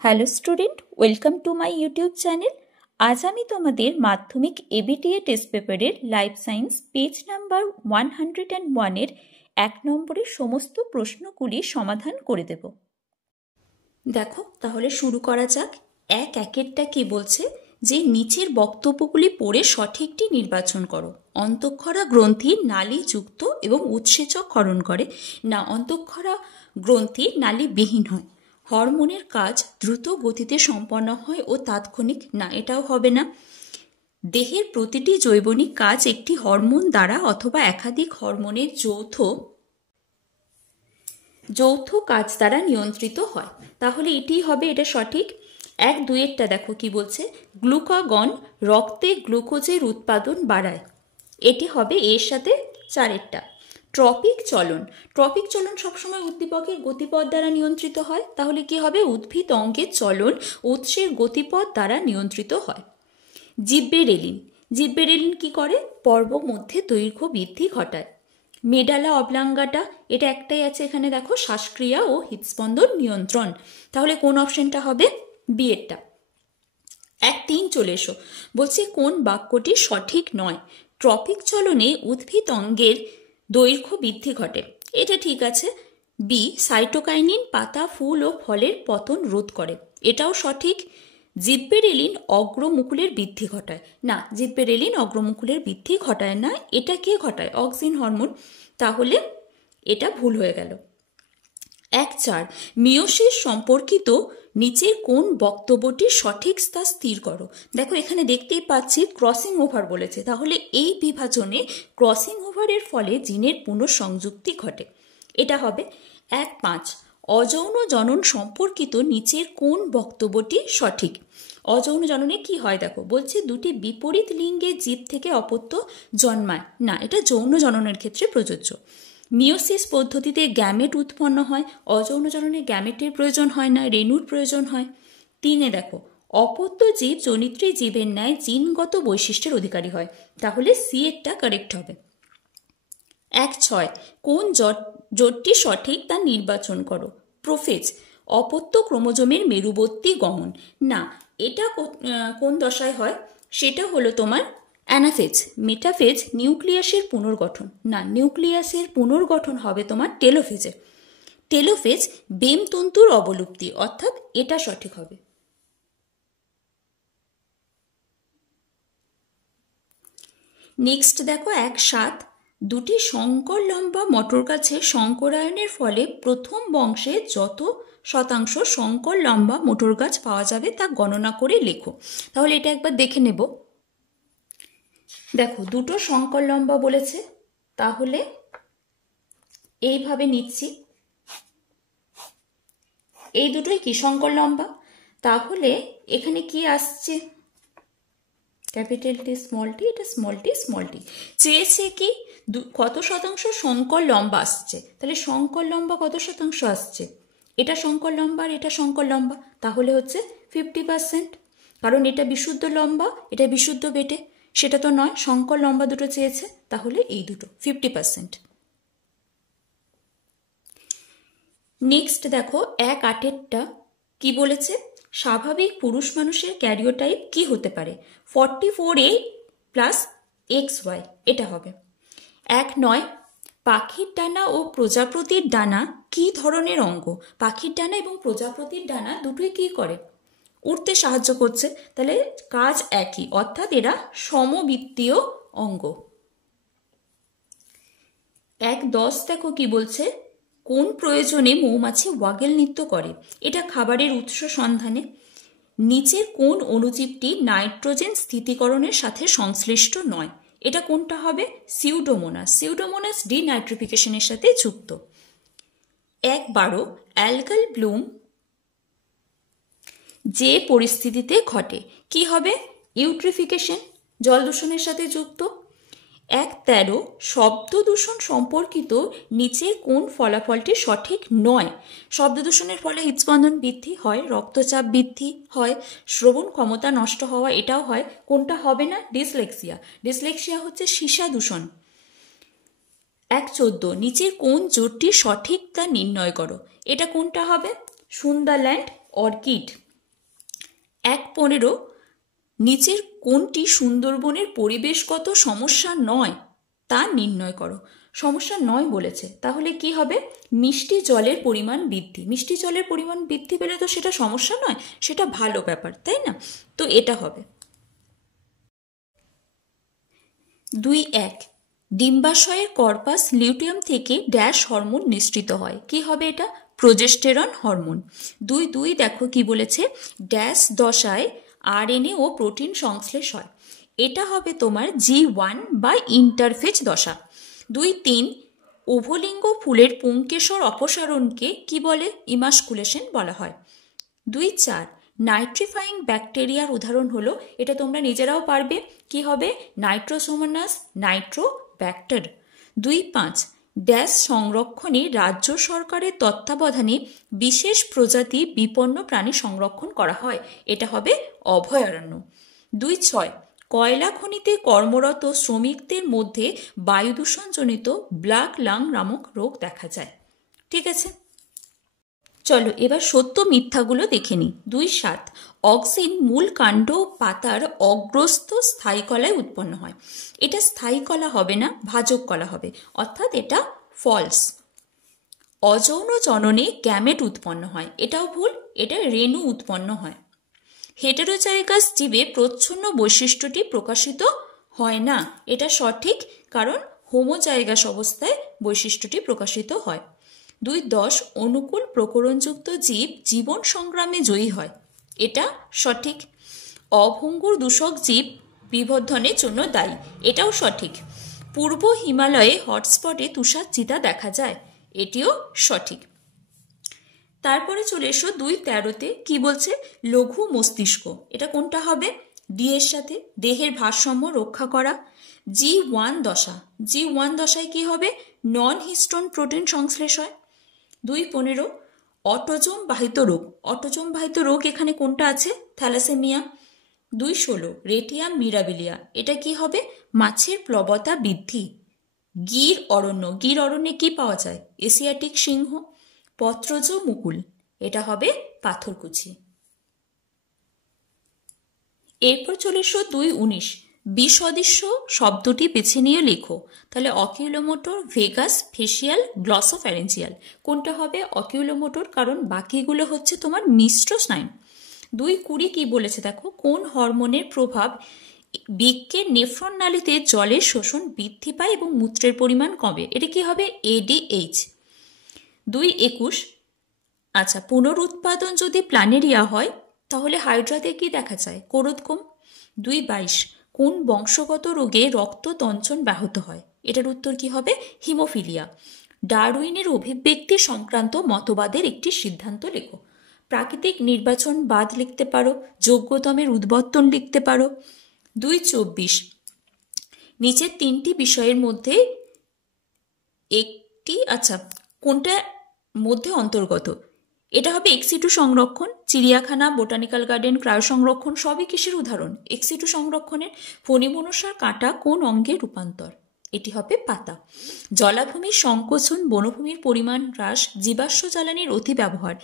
Hello student, welcome to my YouTube channel. আজ আমি তোমাদের মাধ্যমিক এবিটিএ টেস্ট পেপারের লাইফ সায়েন্স পেজ নাম্বার 101-এর 1 নম্বরের সমস্ত প্রশ্নগুলির সমাধান করে দেব। দেখো, তাহলে শুরু করা যাক। একেরটা কি বলছে যে নিচের বক্তব্যগুলি পড়ে সঠিকটি নির্বাচন করো। অন্তঃক্ষরা গ্রন্থি নালীযুক্ত এবং উৎসেচক ক্ষরণ করে, না অন্তঃক্ষরা গ্রন্থি নালীবিহীন হয়। হরমোনের কাজ দ্রুত গতিতে সম্পন্ন হয় ও তাৎক্ষণিক, না এটাও হবে না। দেহের প্রতিটি জৈবনিক কাজ একটি হরমোন দ্বারা অথবা একাধিক হরমোনের যৌথ কাজ দ্বারা নিয়ন্ত্রিত হয়, তাহলে এটিই হবে, এটা সঠিক। 1-2-এরটা দেখো কি বলছে, গ্লুকাগন রক্তে গ্লুকোজের উৎপাদন বাড়ায়, এটি হবে এর সাথে 4-এরটা। ট্রপিক চলন সবসময় উদ্দীপকের গতিপথ দ্বারা নিয়ন্ত্রিত হয়, তাহলে কি হবে, উদ্ভিদ অঙ্গের চলন উৎসের গতিপথ দ্বারা নিয়ন্ত্রিত হয়। জিব্বেরেলিন কি করে, পর্ব মধ্যে দৈর্ঘ্য বৃদ্ধি ঘটায়। মেডালা অবলাঙ্গাটা, এটা একটাই আছে এখানে দেখো, শ্বাসক্রিয়া ও হৃদস্পন্দন নিয়ন্ত্রণ, তাহলে কোন অপশনটা হবে, বিয়েরটা। 1-3 চলে এসো, বলছে কোন বাক্যটি সঠিক নয়। ট্রপিক চলনে উদ্ভিদ অঙ্গের দৈর্ঘ্য বৃদ্ধি ঘটে, এটা ঠিক আছে। বি, সাইটোকাইনিন পাতা ফুল ও ফলের পতন রোধ করে, এটাও সঠিক। জিব্বেরেলিন অগ্রমুকুলের বৃদ্ধি ঘটায়, না জিব্বেরেলিন অগ্রমুকুলের বৃদ্ধি ঘটায় না, এটা কে ঘটায়, অক্সিন হরমোন, তাহলে এটা ভুল হয়ে গেল। 1-4 মিয়োসিস সম্পর্কিত নিচের কোন বক্তব্যটি সঠিক তা স্থির করো। দেখো এখানে দেখতেই পাচ্ছি ক্রসিং ওভার বলেছে, তাহলে এই বিভাজনে ক্রসিং ওভারের ফলে জিনের পুনঃসংযুক্তি ঘটে, এটা হবে। 1-5 অযৌন জনন সম্পর্কিত নিচের কোন বক্তব্যটি সঠিক। অযৌন জননে কি হয় দেখো, বলছে দুটি বিপরীত লিঙ্গের জীব থেকে অপত্য জন্মায়, না এটা যৌন জননের ক্ষেত্রে প্রযোজ্য। মিয়োসিস পদ্ধতিতে গ্যামেট উৎপন্ন হয়, অযৌন জননে গ্যামেটের প্রয়োজন হয় না, রেণুর প্রয়োজন হয়। 3-এ দেখো, অপত্য জীব জনিত্রী জীবের ন্যায় জিনগত বৈশিষ্ট্যের অধিকারী হয়, তাহলে সি এরটা কারেক্ট হবে। 1-6 কোন জোটটি সঠিক তা নির্বাচন করো। প্রোফেজ অপত্য ক্রোমোজোমের মেরুবর্তী গমন, না এটা কোন দশায় হয়, সেটা হলো তোমার অ্যানাফেজ। মেটাফেজ নিউক্লিয়াসের পুনর্গঠন, না নিউক্লিয়াসের পুনর্গঠন হবে তোমার টেলোফেজে। টেলোফেজ বেম তন্তুর অবলুপ্তি, অর্থাৎ এটা সঠিক হবে। নেক্সট দেখো 1-7 দুটি সংকর লম্বা মটর গাছের সংকরায়নের ফলে প্রথম বংশে যত শতাংশ সংকর লম্বা মটর গাছ পাওয়া যাবে তা গণনা করে লেখো, তাহলে এটা একবার দেখে নেব। দেখো দুটো সংকর লম্বা বলেছে, তাহলে এইভাবে নিচ্ছি, এই দুটোই কি সংকর লম্বা, তাহলে এখানে কি আসছে, ক্যাপিটাল টি স্মল টি, এটা স্মল টি চেয়েছে কি কত শতাংশ সংকর লম্বা আসছে, তাহলে সংকর লম্বা কত শতাংশ আসছে, এটা সংকর লম্বা আর এটা সংকর লম্বা, তাহলে হচ্ছে 50%, কারণ এটা বিশুদ্ধ লম্বা এটা বিশুদ্ধ বেটে, সেটা তো নয়, সংকর লম্বা দুটো চেয়েছে, তাহলে এই দুটো 50%। নেক্সট দেখো 1-8-এরটা কি বলেছে, স্বাভাবিক পুরুষ মানুষের ক্যারিওটাইপ কি হতে পারে, 44A + XY, এটা হবে। 1-9 পাখির ডানা ও প্রজাপতির ডানা কি ধরনের অঙ্গ। পাখির ডানা এবং প্রজাপতির ডানা দুটোই কি করে, উঠতে সাহায্য করছে, তাহলে কাজ একই, অর্থাৎ এরা সমবৃত্তীয় অঙ্গ। 1-10 দেখো কি বলছে, কোন প্রয়োজনে মৌমাছি ওয়াগেল নৃত্য করে, এটা খাবারের উৎস সন্ধানে। নিচের কোন অণুজীবটি নাইট্রোজেন স্থিতিকরণের সাথে সংশ্লিষ্ট নয়, এটা কোনটা হবে, সিউডোমোনাস ডিনাইট্রিফিকেশনের সাথে যুক্ত। 1-12 অ্যালগাল ব্লুম যে পরিস্থিতিতে ঘটে কি হবে, ইউট্রিফিকেশন, জল দূষণের সাথে যুক্ত। 1-13 শব্দ দূষণ সম্পর্কিত নিচের কোন ফলাফলটি সঠিক নয়। শব্দ দূষণের ফলে হৃদস্পন্দন বৃদ্ধি হয়, রক্তচাপ বৃদ্ধি হয়, শ্রবণ ক্ষমতা নষ্ট হওয়া, এটাও হয়, কোনটা হবে না, ডিসলেক্সিয়া হচ্ছে সীসা দূষণ। 1-14 নিচের কোন জোটটি সঠিক তা নির্ণয় করো, এটা কোনটা হবে, সুন্দরল্যান্ড অর্কিড। 1.15 নিচের কোনটি সুন্দরবনের পরিবেশগত সমস্যা নয় তা নির্ণয় করো। সমস্যা নয় বলেছে, তাহলে কি হবে? মিষ্টি জলের পরিমাণ বৃদ্ধি। মিষ্টি জলের পরিমাণ বৃদ্ধি পেলে তো সেটা সমস্যা নয়, সেটা ভালো ব্যাপার, তাই না? তো এটা হবে 2.1 ডিম্বাশয়ের কর্পাস লিউটিয়াম থেকে ড্যাশ হরমোন নিঃসৃত হয়। কি হবে এটা? Progesterone hormone. 2.2 দেখো কি বলেছে, ড্যাশ দশায় আরএনএ ও প্রোটিন সংশ্লেষ হয়। এটা হবে তোমার G1 বা ইন্টারফেজ দশা। 2.3 উভলিঙ্গ ফুলের পুংকেশর অপসারণকে কি বলে? ইমাস্কুলেশন বলা হয়। 2.4 নাইট্রিফাইং ব্যাকটেরিয়ার উদাহরণ হলো, এটা তোমরা নিজেরাও পারবে, কি হবে? Nitrosomonas Nitrobacter. 2.5 ড্যাশ সংরক্ষণে রাজ্য সরকারের তত্ত্বাবধানে বিশেষ প্রজাতি বিপন্ন প্রাণী সংরক্ষণ করা হয়। এটা হবে অভয়ারণ্য। 2.6 কয়লা খনিতে কর্মরত শ্রমিকদের মধ্যে বায়ু দূষণজনিত ব্ল্যাক লাং নামক রোগ দেখা যায়। ঠিক আছে, চলো এবার সত্য মিথ্যাগুলো দেখে নিই। 2.7 অক্সিন মূল কাণ্ড পাতার অগ্রস্থ স্থায়ী কলায় উৎপন্ন হয়। এটা স্থায়ী কলা হবে না, ভাজক কলা হবে, অর্থাৎ এটা ফলস। অযৌন জননে গ্যামেট উৎপন্ন হয়, এটাও ভুল, এটা রেণু উৎপন্ন হয়। হেটেরোজাইগাস জীবে প্রচ্ছন্ন বৈশিষ্ট্যটি প্রকাশিত হয় না, এটা সঠিক, কারণ হোমোজাইগাস অবস্থায় বৈশিষ্ট্যটি প্রকাশিত হয়। 2.10 অনুকূল প্রকরণযুক্ত জীব জীবন সংগ্রামে জয়ী হয়, এটা সঠিক। অভঙ্গুর দূষক জীব বিবর্ধনের জন্য দায়ী, এটাও সঠিক। পূর্ব হিমালয়ে হটস্পটে তুষার চিতা দেখা যায়, এটিও সঠিক। তারপরে চলে এসো 2.13-তে কি বলছে? লঘু মস্তিষ্ক, এটা কোনটা হবে? ডি এর সাথে দেহের ভারসাম্য রক্ষা করা। G1 দশা, G1 দশায় কি হবে? নন হিস্টোন প্রোটিন সংশ্লেষ হয়। 2.15 অটোজোম বাহিত রোগ, অটোজোম বাহিত রোগ এখানে কোনটা আছে? থ্যালাসেমিয়া। 2.16 রেটিয়াম মিরাবিলিয়া, এটা কি হবে? মাছের প্লবতা বৃদ্ধি। গির অরণ্য, গির অরণ্যে কি পাওয়া যায়? এশিয়াটিক সিংহ। পত্রজ মুকুল, এটা হবে পাথরকুচি। এরপর চলে এসো 2.19 বিসদৃশ্য শব্দটি বেছে নিয়ে লেখো। তাহলে অকিউলোমোটর, ভেগাস, ফেসিয়াল, গ্লসোফ্যারেঞ্জিয়াল, কোনটা হবে? অকিউলোমোটর, কারণ বাকিগুলো হচ্ছে তোমার মিশ্র স্নায়ু। 2.20 কি বলেছে দেখো, কোন হরমোনের প্রভাব বৃক্কের নেফ্রন নালীতে জলের শোষণ বৃদ্ধি পায় এবং মূত্রের পরিমাণ কমে? এটা কি হবে? ADH। 2.21 আচ্ছা, পুনরুৎপাদন যদি প্ল্যানেরিয়া হয় তাহলে হাইড্রাতে কি দেখা যায়? কোরদকম। 2.22 কোন বংশগত রোগে রক্ততঞ্চন ব্যাহত হয়? এটার উত্তর কি হবে? হিমোফিলিয়া। ডারউইনের অভিব্যক্তি সংক্রান্ত মতবাদের একটি সিদ্ধান্ত লেখো। প্রাকৃতিক নির্বাচন বাদ লিখতে পারো, যোগ্যতমের উদ্বর্তন লিখতে পারো। 2.24 নিচের 3টি বিষয়ের মধ্যে একটি, আচ্ছা কোনটা মধ্যে অন্তর্গত? এটা হবে এক্সিটু সংরক্ষণ। চিড়িয়াখানা, বোটানিক্যাল গার্ডেন, ক্রায় সংরক্ষণ সবই কিসের উদাহরণ? এক্সিটু সংরক্ষণের। ফণিমনসার কাঁটা কোন অঙ্গের রূপান্তর? এটি হবে পাতা। জলাভূমির সংকোচন, বনভূমির পরিমাণ হ্রাস, জীবাশ্ম জ্বালানির অতি ব্যবহার,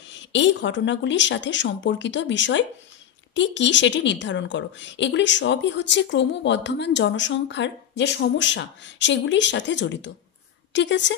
এই ঘটনাগুলির সাথে সম্পর্কিত বিষয়টি কি সেটি নির্ধারণ করো। এগুলি সবই হচ্ছে ক্রমবর্ধমান জনসংখ্যার যে সমস্যা সেগুলির সাথে জড়িত। ঠিক আছে।